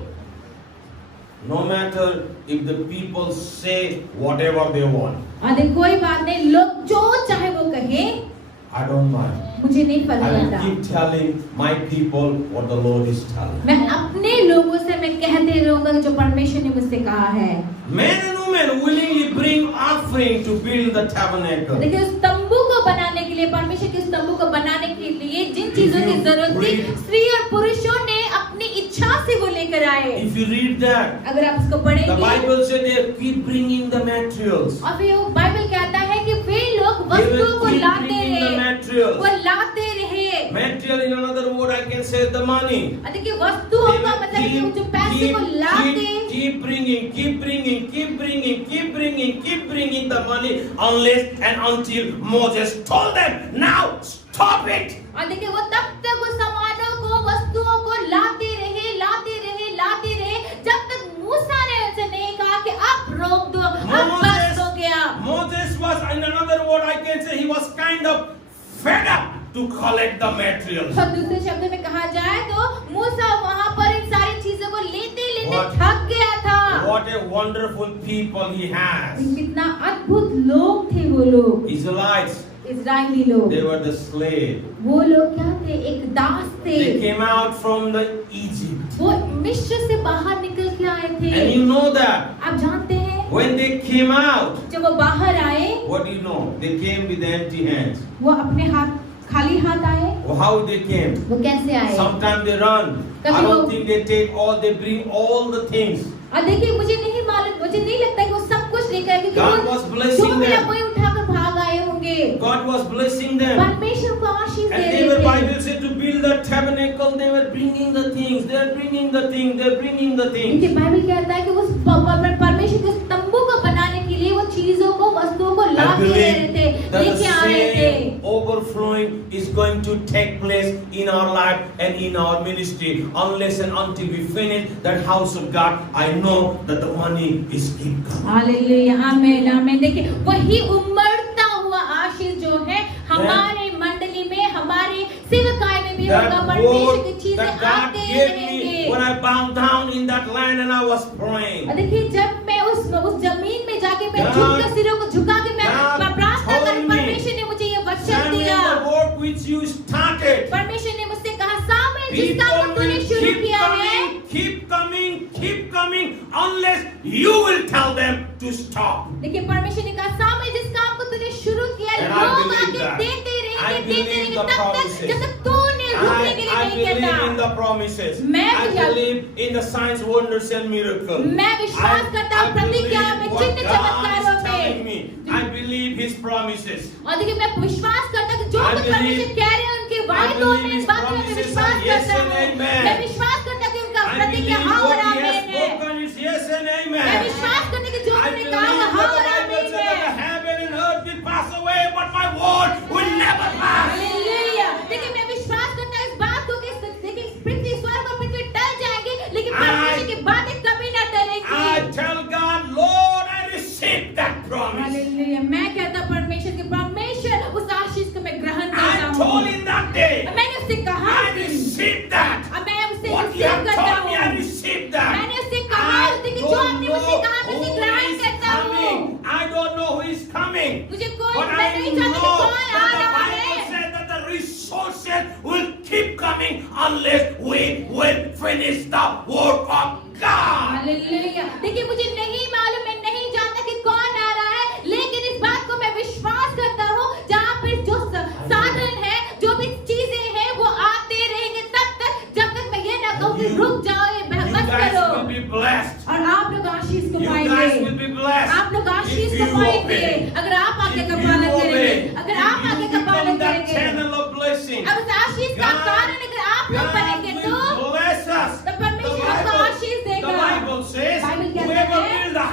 no matter if the people say whatever they want, आदि कोई बात नहीं, लोग जो चाहे वो कहें, I don't mind. मुझे नहीं फर्क I will पड़ता। keep telling my people what the Lord is telling. मैं अपने लोगों से मैं कहते रहूंगा कि जो परमेश्वर ने मुझसे कहा है। Men and women willingly bring offering to build the tabernacle. देखिए उस तंबू को बनाने के लिए, परमेश्वर के उस तंबू को बनाने के लिए जिन चीजों की जरूरत थी, स्त्री और पुरुषों ने अपनी इच्छा से वो लेकर आए। If you read that, अगर आप उसको the पढ़ेंगे, Bible says they keep bringing the materials. और फिर वो बाइबल कहता है कि वे लोग They वस्तुओं will को keep लाते bringing the रहे, वो materials. लाते रहे। Material, in another word, I can say the money. देखिए वस्तुओं का मतलब है कि वो जो पैसे को लाते, keep bringing the money unless and until Moses told them, now stop it. और देखिए वो तब तक उस सामानों को, वस्तुओं को लाते रहे, जब तक मूसा ने उनसे नहीं कहा कि अब रोक दो, अब बस हो गया। Moses was, in another word, I can say he was kind of fed up to collect the materials. और दूसरे शब्दों में कहा जाए तो मूसा वहाँ पर इन सारी चीजों को लेते What- थक गया था। What a wonderful people he has. कितना अद्भुत लोग थे वो लोग, Israelites, इजरायली लोग। they were the slave. वो लोग क्या थे? एक दास थे। They came out from the Egypt. वो मिस्र से बाहर निकल के आए थे। And you know that आप जानते हैं when they came out, जब वो बाहर आए, what do you know? They came with empty hands. वो अपने हाथ खाली हाथ आए। Well, how they came? वो कैसे आए? Sometimes they run. I don't think they take all, they bring all the things. और देखिए मुझे नहीं मालूम, मुझे नहीं लगता कि वो सब कुछ लेकर आए, क्योंकि God वो was blessing जो मिला them. वही उठाकर भाग आए होंगे। God was blessing them. परमेश्वर को आशीष And दे they were, रहे थे। Bible said, to build the tabernacle, they were bringing the things. They are bringing the things. They are bringing the things. देखिए बाइबल कहता है कि उस परमेश्वर के उस तंबू को बनाने के लिए वो चीजों को, वस्तुओं को ला I के रहे believe थे, that the लेके आ रहे थे। same overflowing is going to take place in our life and in our ministry. Unless and until we finish that house of God, I know that the money is keep coming. Hallelujah, आमीन, आमीन। देखिए वही उमड़ता हुआ आशीष जो है हमारे मंडली में, हमारे सेवकाई में भी होगा। That परमेश्वर word की चीजें that God आते gave रहेंगे। me when I bowed down in that land and I was praying. और देखिए जब मैं उस जमीन में जाके मैं God- झुककर सिरों को झुका के मैं God प्रार्थना told करी, me, परमेश्वर ने मुझे ये वचन Samuel, दिया। the work which you started, परमेश्वर ने मुझसे कहा, सामुएल जिस people काम को तूने will शुरू keep किया है, keep coming unless you will tell them to stop. देखिए परमेश्वर ने कहा, सामुएल जिस काम को तूने शुरू किया है, And I लोग believe आगे that. देते I रहेंगे, believe the तब तक promises. जब तक तूने रुकने के लिए I नहीं believe in कहता। the promises. मैं I विश्वास- believe in the signs, wonders and miracles. मैं विश्वास करता हूँ प्रतिज्ञाओं में, what चिन्ह God चमत्कारों is में। telling me. I believe His promises. और देखिए मैं विश्वास करता हूँ कि जो I कुछ believe- परमेश्वर कह रहे हैं उनके वायदों believe में, His इन बातों में मैं promises विश्वास are yes करता and हूँ। amen. मैं विश्वास करता हूँ कि उनका I प्रतिज्ञा believe हाँ और what He has आमीन है। spoken is yes and मैं amen. विश्वास करता हूँ कि जो I उन्होंने believe कहा वो that हाँ the और Bible आमीन says that है। the heaven and earth will pass away, but my word will never pass. Hallelujah. देखिए मैं विश्वास करता हूँ इस बात को कि देखिए पृथ्वी, स्वर्ग और पृथ्वी टल जाएंगे, लेकिन परमेश्वर की बातें कभी न टलेंगी। I tell God, Lord, I receive that promise. Hallelujah. मैं कहता परमेश्वर के, परमेश्वर उस आशीष को मैं ग्रहण करता I हूँ। told Him that day, मैंने उससे कहा I received that. और मैं उससे What you रिसीव have करता told me, I हूँ। received that. मैंने उससे कहा उससे कि जो don't आपने मुझसे know कहा मैं उसे who ग्रहण is करता हूँ। coming. I don't know who is coming. मुझे कोई, But मैं I नहीं know जानती कि कौन आ that the रहा Bible है। said that the resources will keep coming unless we will finish the work of God. Hallelujah. देखिए मुझे नहीं मालूम, मैं नहीं जानता कि कौन आ रहा है, लेकिन इस बात को मैं विश्वास करता हूँ जहाँ पर जो साधन है, जो भी चीजें हैं वो आते रहेंगे तब तक, जब तक मैं ये ना कहूँ कि रुक जाओ, ये You बस guys करो। will be blessed. और आप लोग आशीष को You guys पाएंगे। will be blessed. आप लोग आशीष If को you पाएंगे obey. अगर आप आगे If का you पालन करेंगे, obey. अगर If आप आगे you का पालन become that करेंगे। channel of blessing. अब उस आशीष का God- कारण अगर आप लोग बनेंगे God तो will bless us. तो परमेश्वर आपको आशीष The देगा। Bible says, बाइबल कहता whoever है, build the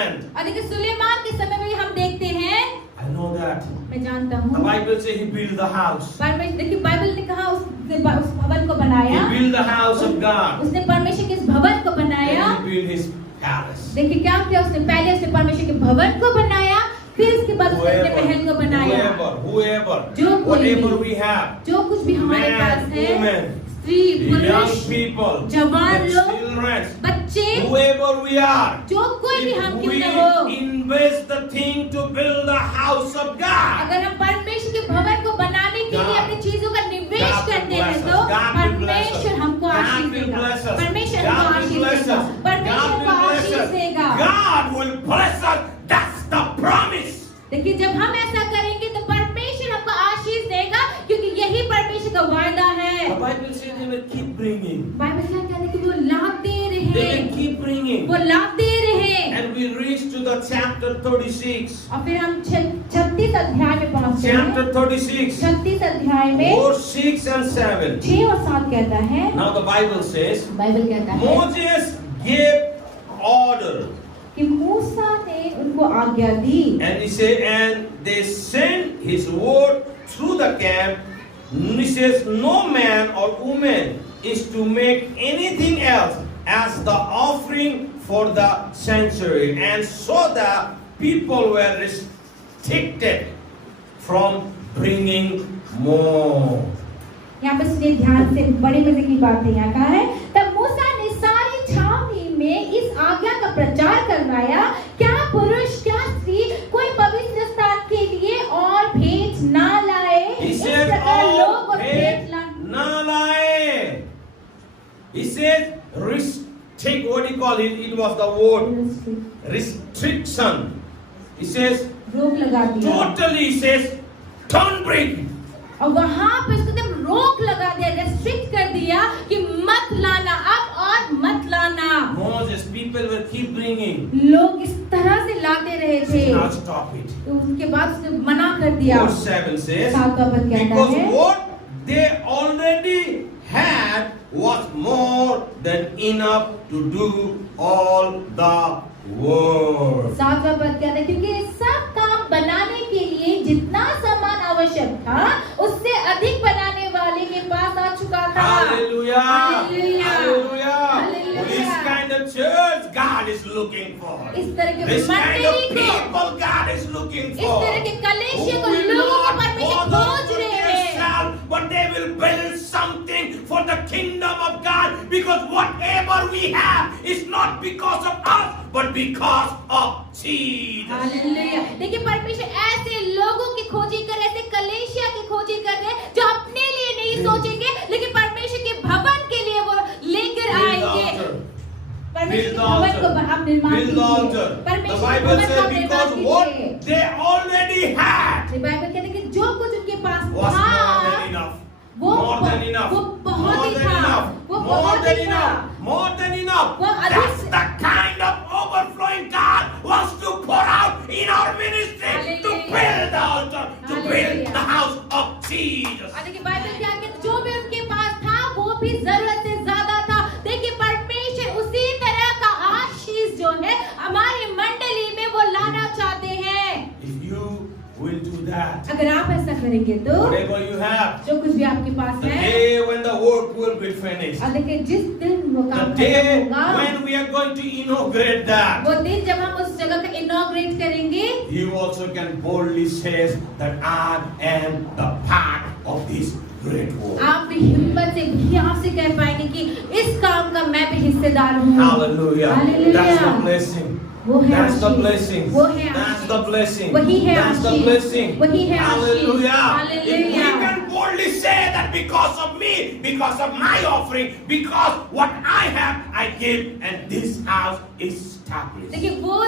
Solomon. और देखिए सुलेमान के समय में हम देखते हैं, I know that. मैं जानता The हूँ, Bible says he built the house. देखिए बाइबल ने कहा उसने उस भवन को He बनाया, built the house of God. उसने परमेश्वर के इस भवन को बनाया। Then he built his palace. देखिए क्या किया उसने, पहले उसने परमेश्वर के भवन को बनाया, फिर उसके बाद उसने अपने महल को बनाया। Whoever, जो कोई whatever भी, we have, जो कुछ भी हमारे man, पास है, woman, स्त्री, young पुरुष, people, जवान the लोग, children, बच्चे, whoever we are, जो कोई भी if हम we क्यों न हो, invest the thing to build the house of God, अगर हम परमेश्वर के भवन को बनाने के लिए अपनी चीजों का निवेश God will करते हैं bless तो us. God will bless us. परमेश्वर हमको God आशीष will देगा, bless us. परमेश्वर God हमको will आशीष bless देगा, us. परमेश्वर God हमको will bless आशीष us. देगा। God will bless us. That's the promise. देखिए जब हम ऐसा करेंगे तो परमेश्वर हमको आशीष देगा, क्योंकि यही परमेश्वर का वायदा है। The Bible says they will keep bringing. Bible क्या कहता है कि वो लाभ दे They रहे, will keep bringing. वो लाभ दे रहे। And we reach to the chapter 36. और फिर हम 36 अध्याय में पहुंचते हैं। Chapter 36. 36 अध्याय में Verse 6 and 7. 6 और 7 कहता है, Now the Bible says, Bible कहता है Moses gave order. कि मूसा ने उनको आज्ञा दी, And he said, and they sent his word through the camp. He says, no man or woman is to make anything else as the offering for the sanctuary. And so the people were restricted from bringing more. यहाँ पे सुनिए ध्यान से, बड़े मजे की बात है। यहाँ कहा है, तब मूसा ने सारी छावनी में इस आज्ञा का प्रचार करवाया, क्या पुरुष क्या स्त्री कोई पवित्र स्थान के लिए और भेंट ना लाए। He इस said, प्रकार "Oh, लोग और भेंट भेंट ला। ना लाए." He said, restrict, what do you call it? It was the word restriction. He says, रोक लगा दिया, totally, he says, don't bring. और वहां पे उसको एकदम रोक लगा दिया, रेस्ट्रिक्ट कर दिया कि मत लाना अब और मत लाना। Moses, people will keep bringing. लोग इस तरह से लाते रहे थे, Now stop it. तो उसके बाद उसने मना कर दिया। Verse 7 says, 7 का पद कहता because है, what they already had was more than enough to do all the work. 7 का पद कहता है, क्योंकि सब काम बनाने के लिए जितना सामान आवश्यक था उससे अधिक बनाने वाले के पास आ चुका था। Hallelujah. Hallelujah. Hallelujah. Hallelujah. This kind of church God is looking for. इस तरह के This kind of मंडली को, people God is looking इस for. तरह के कलेशिया Who को will लोगों को not परमेश्वर bother खोज for रहे हैं, themselves, but they will build something for the kingdom of God, because whatever we have is not because of us, but because of Jesus. Hallelujah. देखिए परमेश्वर ऐसे लोगों की खोजी कर, ऐसे कलेशिया की खोजी कर रहे हैं जो अपने लिए नहीं सोचेंगे, लेकिन परमेश्वर के भवन के लिए वो लेकर आएंगे। परमेश्वर के भवन को आप निर्माण Build the altar. कीजिए, The परमेश्वर के Bible भवन का says निर्माण because कीजिए। what they already had Bible कहते हैं कि जो कुछ उनके पास was था more than enough. वो More than enough. वो बहुत More ही than था, enough. वो More बहुत than ही था। enough. More than enough. वो अधिक That's से- the kind of overflowing God wants to pour out in our ministry, to Hallelujah. build the altar, to build Hallelujah. the house of Jesus. और देखिए बाइबल क्या कहती है, जो भी उनके पास था वो भी जरूरत से ज्यादा था। देखिए परमेश्वर उसी तरह का आशीष जो है हमारी मंडली में वो लाना चाहते हैं। If you will do that, अगर आप ऐसा करेंगे तो whatever you have, जो कुछ भी आपके पास the है, day when the work will be finished, और देखिए जिस दिन वो the काम day खत्म होगा, when we are going to inaugurate that, वो दिन जब हम उस जगह का इनॉग्रेट करेंगे, you also can boldly say that I am the part of this great work. आप भी हिम्मत से भैया से कह पाएंगे कि इस काम का मैं भी हिस्सेदार हूँ। Hallelujah. Hallelujah. That's the blessing. वो है That's the आशीष। blessing. वो है That's आशीष। the blessing. वही है That's the आशीष। blessing. वही है आशीष। Hallelujah. Hallelujah। If we can boldly say that because of me, because of my offering, because what I have, I give, and this house is established.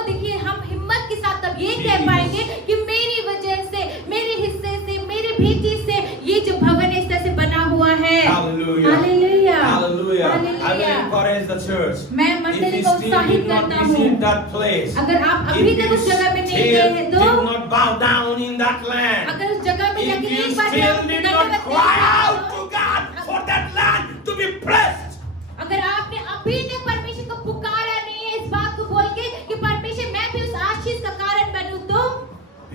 देखिए हम हिम्मत के साथ तब ये कह पाएंगे कि मेरी वजह से, मेरे हिस्से से, मेरे भेंटी से ये जो भवन इस तरह से बना हुआ है। Hallelujah. Hallelujah। Hallelujah. I will Hallelujah। encourage the church. मैं If मंडली you को still उत्साहित did not करता हूँ, visit that place, अगर आप if अभी you तक उस जगह में नहीं still गए हैं did तो, not bow down in that land, अगर उस जगह में if जाके you एक बार still आप did दंडवत not नहीं cry किए out तो, to God for that land to be blessed, अगर आपने अभी तक परमेश्वर को पुकारा नहीं है इस बात को बोल के कि परमेश्वर मैं भी उस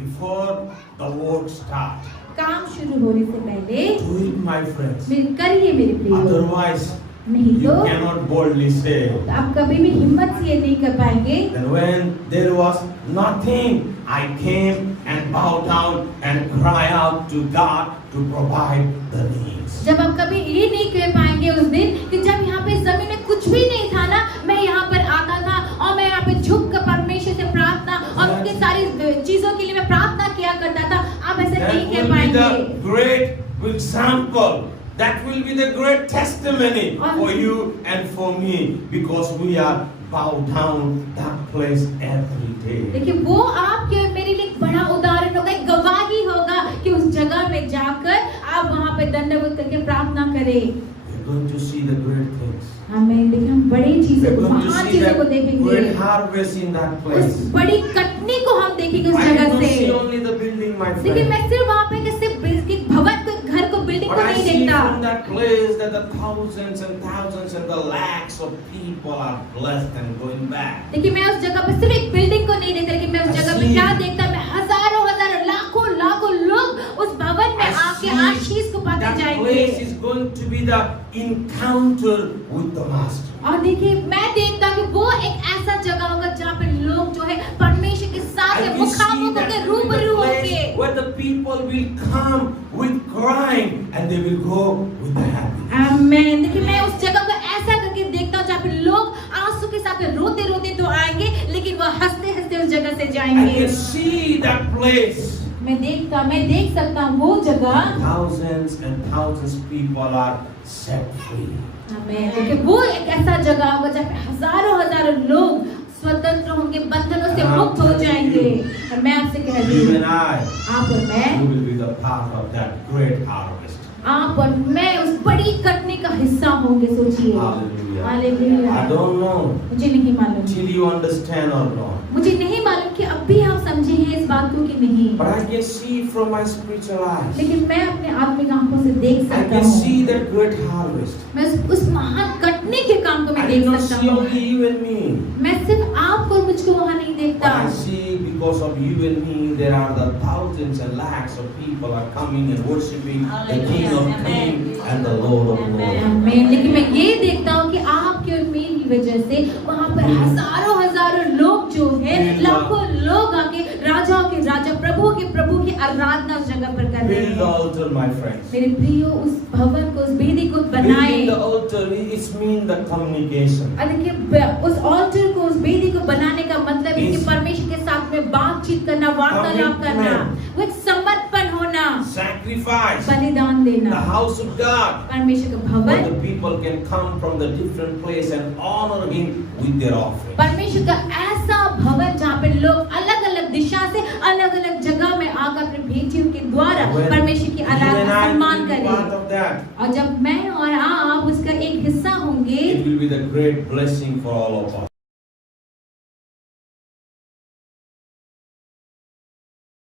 before the work starts. काम शुरू होने से पहले Do it, my friends. करिए मेरे प्रिय। Otherwise, नहीं you तो cannot boldly say. आप कभी भी हिम्मत से ये नहीं कर पाएंगे। And when there was nothing, I came and bowed down and cried out to God to provide the needs. जब आप कभी ये नहीं कह पाएंगे उस दिन कि जब यहाँ पे जमीन में कुछ भी नहीं था ना, मैं यहाँ पर आता था और मैं यहाँ पे झुक कर परमेश्वर से प्रार्थना और उनकी सारी चीजों के लिए मैं प्रार्थना किया करता था। आप ऐसा That नहीं कह will be पाएंगे। the great example. That will be the great testimony for you and for me, because we are bowed down that place every day. देखिए वो आपके और मेरे लिए एक बड़ा उदाहरण होगा, एक गवाही होगा कि उस जगह में जाकर आप वहाँ पे दंडवत करके प्रार्थना करें। We're going to see the great things. हमें देखिए हम बड़ी चीजों We're को, going to महान see चीजों को that देखेंगे। great harvest in that उस place. बड़ी कटनी को हम देखेंगे उस I जगह don't see से। only the building, my देखिए friend. मैं सिर्फ वहाँ पे किसी भवन को, घर को, बिल्डिंग But को I नहीं see देखता। from that place that the thousands and thousands and the lakhs of people are blessed and going back. देखिए मैं उस जगह पे सिर्फ एक बिल्डिंग को नहीं देखता, लेकिन मैं उस जगह पे क्या देखता, मैं हजारों हजारों लाखों लाखों लोग उस भवन में आके आशीष को पाते That जाएंगे। place is going to be the encounter with the Master. और देखिए मैं देखता कि वो एक ऐसा जगह होगा जहाँ पे लोग जो है परमेश्वर के साथ I can मुखामुख see that होकर will be रूबरू the होंगे। place where the people will come with crying and they will go with the happiness. आमीन। देखिए मैं उस जगह को ऐसा करके देखता हूँ जहाँ पे लोग आंसू के साथ रोते रोते तो आएंगे, लेकिन वो हंसते हंसते उस जगह से I जाएंगे। can see that place. मैं देख सकता हूँ वो जगह। Thousands and thousands of people are set free. आमीन। देखिए वो एक ऐसा जगह होगा जहाँ पे हजारों हजारों लोग स्वतंत्र होंगे, बंधनों से मुक्त हो जाएंगे। और मैं आपसे कह रही You हूँ, and I, आप और मैं, we will be the part of that great harvest. आप और मैं उस बड़ी कटनी का हिस्सा होंगे। सोचिए। Hallelujah. Hallelujah. I don't know मुझे नहीं मालूम, till you understand or not. मुझे नहीं मालूम कि अब भी आप समझे हैं इस बात को कि नहीं, But I can see from my spiritual eyes. लेकिन मैं अपने आत्मिक आंखों से देख I सकता can हूँ। see that great harvest. मैं उस महान कटनी के काम को मैं I देख do not सकता see हूँ। only you and me. मैं सिर्फ आपको और मुझको वहाँ नहीं But देखता, I see because of you and me, there are the thousands and lakhs of people are coming and worshiping the King of Kings and the Lord of Lords. आमीन। लेकिन मैं ये देखता हूँ कि आपकी और मेरी वजह से वहाँ पर हजारों हजारों लोग जो है, लाखों लोग आके राजाओं के राजा, प्रभु के प्रभु की आराधना उस जगह पर कर रहे Build the हैं। altar, my friends. मेरे प्रियो उस भवन को, उस वेदी को बनाए। Building the altar, it means the communication. और देखिए उस ऑल्टर को, उस वेदी को बनाने का मतलब है कि परमेश्वर के साथ में बातचीत करना, वार्तालाप करना, वो एक समर्पण होना, Sacrifice. बलिदान The देना। house of God. परमेश्वर का Where भवन, the people can come from the different place and honor Him with their offering. परमेश्वर का ऐसा भवन जहाँ पे लोग अलग अलग दिशा से, अलग अलग जगह में आकर अपने भेंटियों के द्वारा When परमेश्वर की you and आराधना I सम्मान will be करें। part of that, और जब मैं और आप उसका एक हिस्सा होंगे, it will be the great blessing for all of us.